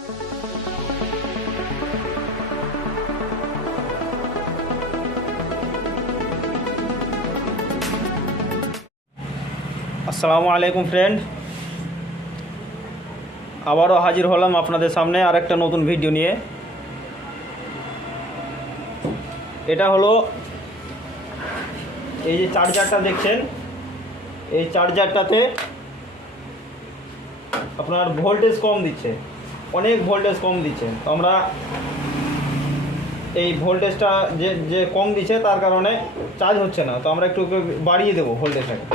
আসসালামু আলাইকুম ফ্রেন্ড, আবারও হাজির হলাম আপনাদের সামনে আরেকটা নতুন ভিডিও নিয়ে। এটা হলো এই যে চার্জারটা দেখছেন, এই চার্জারটাতে আপনার ভোল্টেজ কম দিচ্ছে, অনেক ভোল্টেজ কম দিচ্ছে। তো আমরা এই ভোল্টেজটা যে কম দিচ্ছে তার কারণে চার্জ হচ্ছে না, তো আমরা একটু বাড়িয়ে দেবো ভোল্টেজটাকে।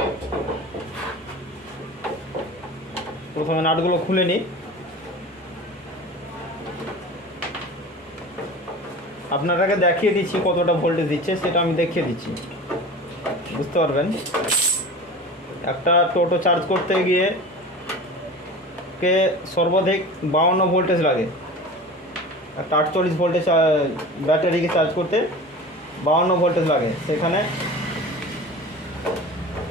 প্রথমে নাটগুলো খুলে নিই, আপনারাকে দেখিয়ে দিচ্ছি কতটা ভোল্টেজ দিচ্ছে, সেটা আমি দেখিয়ে দিচ্ছি, বুঝতে পারবেন। একটা টোটো চার্জ করতে গিয়ে সর্বাধিক 52 ভোল্টেজ লাগে। একটা 48 ভোল্টেজ ব্যাটারিকে চার্জ করতে 52 ভোল্টেজ লাগে। সেখানে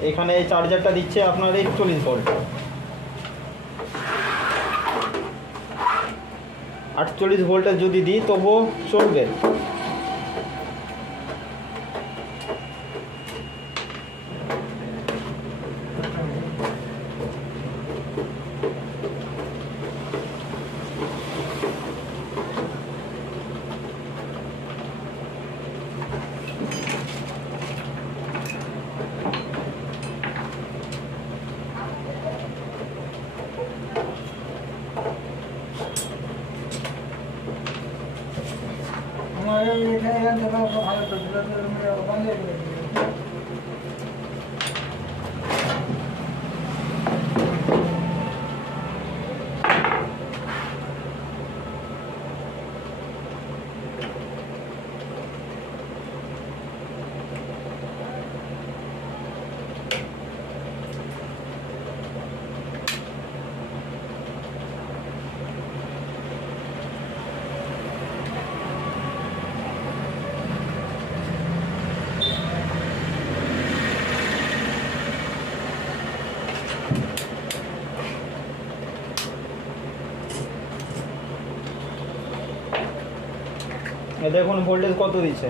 এখানে এই চার্জারটা দিচ্ছে আপনার 41 ভোল্ট। 48 ভোল্টেজ যদি দিই তবুও চলবে। দেখুন ভোল্টেজ কত দিচ্ছে।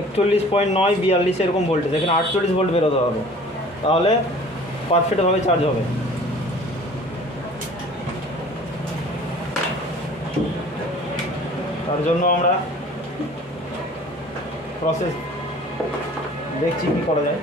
একচল্লিশ 41 এরকম ভোল্টেজ। এখানে 48 ভোল্ট বেরোতে হবে, তাহলে পারফেক্টভাবে চার্জ হবে। তার জন্য আমরা প্রসেস দেখছি কী করা যায়।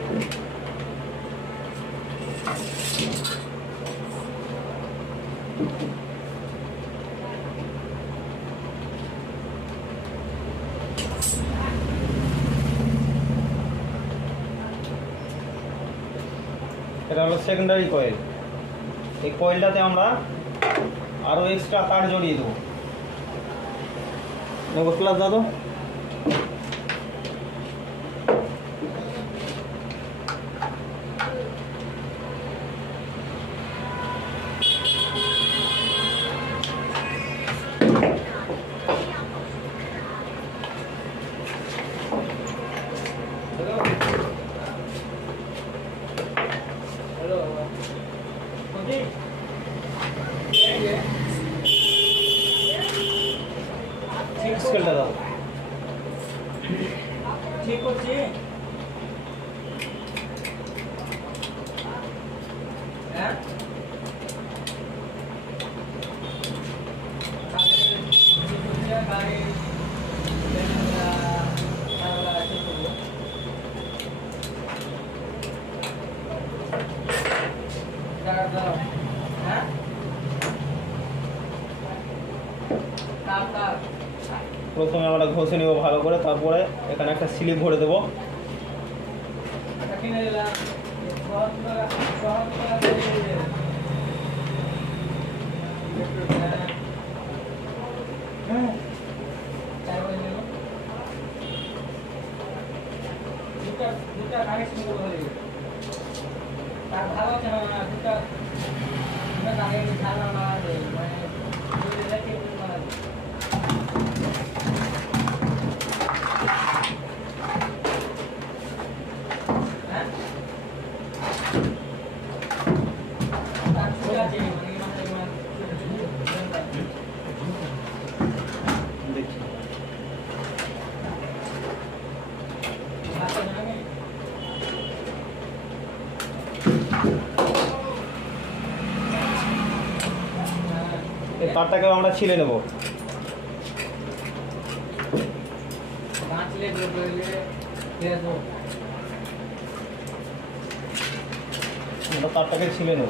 এটা হলো সেকেন্ডারি কয়েল। এই কয়েলটাতে আমরা আরও এক্সট্রা তার জড়িয়ে দেবো। প্লাস দাদু স্কেলটা দাও, ঠিক করছি। হ্যাঁ প্রথমে আমরা ঘষে নেব ভালো করে, তারপরে এখানে একটা স্লিপ ভরে দেবো। তারটাকে আমরা ছিলে নেব। আমরা তারটাকে ছিলে নেব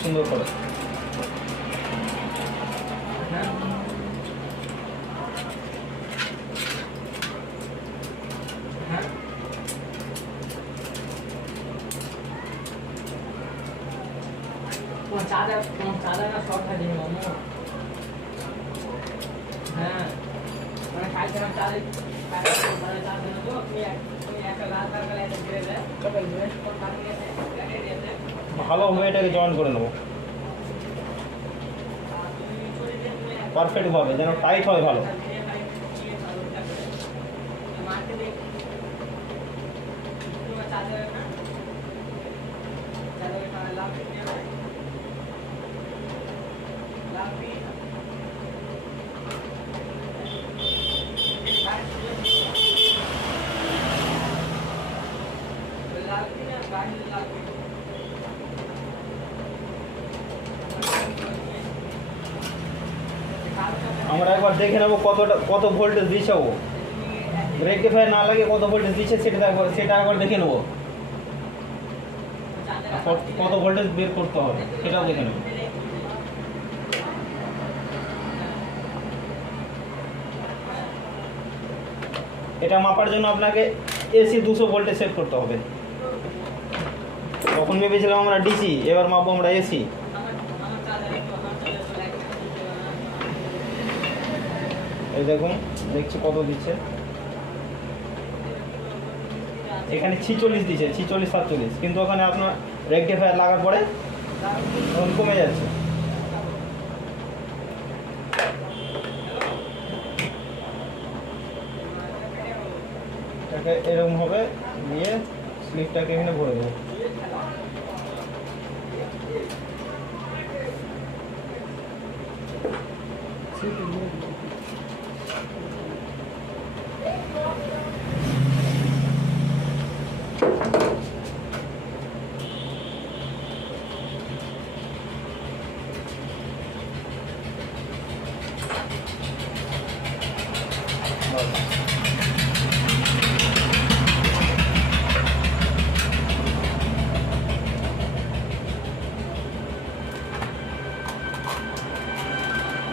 সুন্দর করে। চাঁদা না শর্ট থাকে মামু। হ্যাঁ মানে কালকে আমার চাঁদে মানে চাঁদ না তো তুমি একটা লাল কালার একটা দিয়ে দেয় কবে ইনভেস্ট কোন কারণে লাগিয়ে দিয়েছে ভালোভাবে এটাকে জয়েন করে নেব পারফেক্ট ভাবে, যেন টাইট হয় ভালো। আমরা একবার দেখে নেবো কত ভোল্টেজ দিচ্ছে ও, রেকটিফায়ার না লাগে কত ভোল্টেজ দিচ্ছে সেটা একবার দেখে নেবো। কত ভোল্টেজ বের করতে হবে সেটাও দেখে নেবো। এটা মাপার জন্য আপনাকে এসি 200 ভোল্টে সেট করতে হবে। তখন ভেবেছিলাম আমরা ডিসি, এবার মাপবো আমরা এসি। এই দেখুন দেখছি কত দিচ্ছে, এখানে 46 দিচ্ছে, 46 47, কিন্তু ওখানে আপনার রেকটিফায়ার লাগার পরে তখন কমে যাচ্ছে। এটাকে এরকম হবে দিয়ে স্লিপটাকে এখানে ভরে দেবো।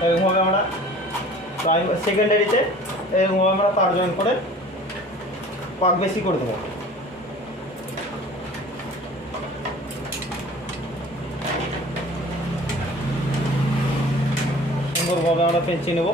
এরকমভাবে আমরা সেকেন্ডারিতে এরকমভাবে আমরা তার জয়েন করে পাক বেশি করে দেবো। সুন্দরভাবে আমরা পেঁচিয়ে নেব।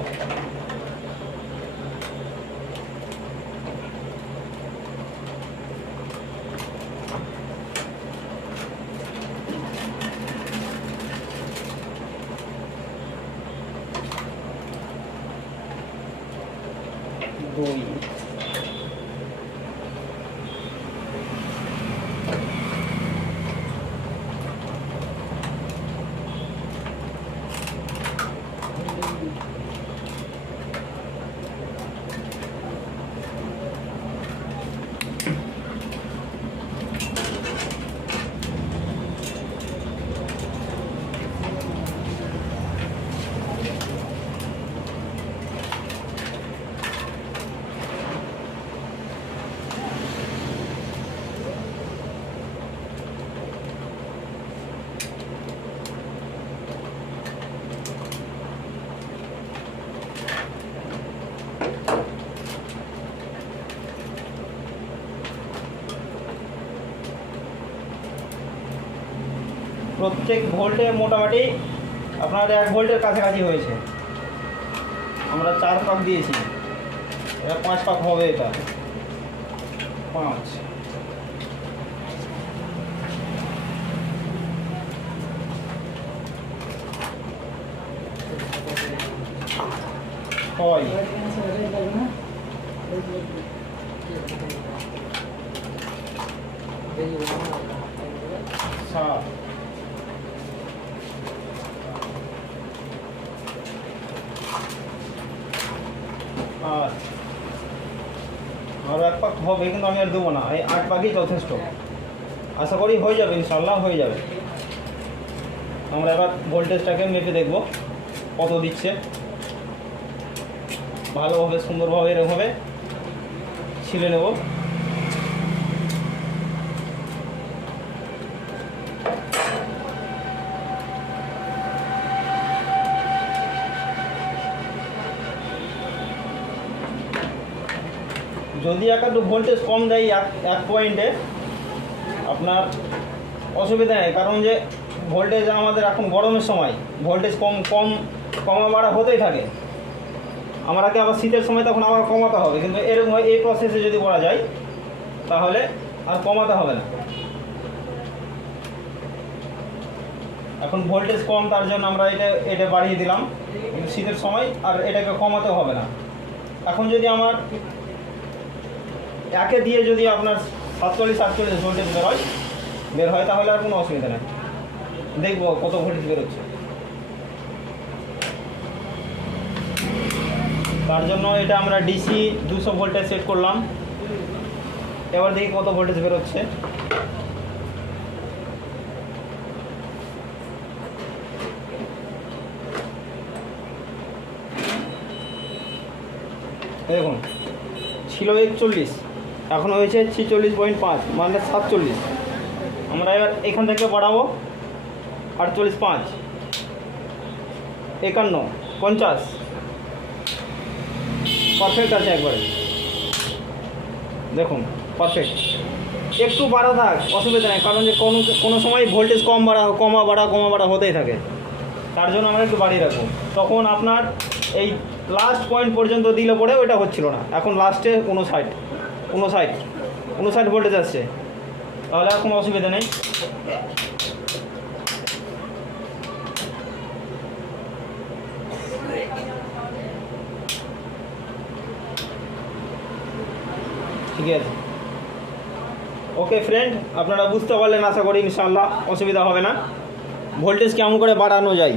দুই প্রত্যেক ভোল্টে মোটামুটি আপনার 1 ভোল্টের কাছাকাছি হয়েছে। আমরা 4 পাক দিয়েছি, এটা 5 পাক হবে। এটা 5 6 7 8 আরও 1 পাক হবে, কিন্তু আমি আর দেবো না, এই 8 পাকই যথেষ্ট। আশা করি হয়ে যাবে, ইনশাল্লাহ হয়ে যাবে। আমরা এবার ভোল্টেজটাকে মেপে দেখব কত দিচ্ছে। ভালোভাবে সুন্দরভাবে এরকমভাবে ছিলে নেব। যদি একটু ভোল্টেজ কম দেয় এক পয়েন্টে আপনার অসুবিধা নেই, কারণ যে ভোল্টেজ আমাদের এখন গরমের সময় ভোল্টেজ কমা বাড়া হতেই থাকে। আমাকে আবার শীতের সময় তখন আবার কমাতে হবে, কিন্তু এরকম এই প্রসেসে যদি করা যায় তাহলে আর কমাতে হবে না। এখন ভোল্টেজ কম, তার জন্য আমরা এটা বাড়িয়ে দিলাম, কিন্তু শীতের সময় আর এটাকে কমাতে হবে না। এখন যদি আমার একে দিয়ে যদি আপনার 47 ভোল্টেজ বের হয় তাহলে আর কোনো অসুবিধা নেই। দেখবো কত ভোল্টেজ বেরোচ্ছে। তার জন্য এটা আমরা ডিসি 200 ভোল্টে সেট করলাম। এবার দেখি কত ভোল্টেজ বেরোচ্ছে। দেখুন, ছিল 41, এখন হয়েছে 46.5, মানে 47। আমরা এবার এখান থেকে বাড়াবো 48.5, 51, 50। পারফেক্ট আছে একবারে, দেখুন পারফেক্ট। একটু বাড়া থাক অসুবিধা নেই, কারণ যে কোনো সময় ভোল্টেজ কমা বাড়া হতেই থাকে। তার জন্য আমরা একটু বাড়িয়ে রাখবো। তখন আপনার এই লাস্ট পয়েন্ট পর্যন্ত দিলে পরে ওইটা হচ্ছিল না, এখন লাস্টে 59 ভোল্টেজ আসছে, তাহলে আর কোনো অসুবিধা নেই। ঠিক আছে, ওকে ফ্রেন্ড, আপনারা বুঝতে পারলেন আশা করি। ইনশাআল্লাহ অসুবিধা হবে না। ভোল্টেজ কেমন করে বাড়ানো যায়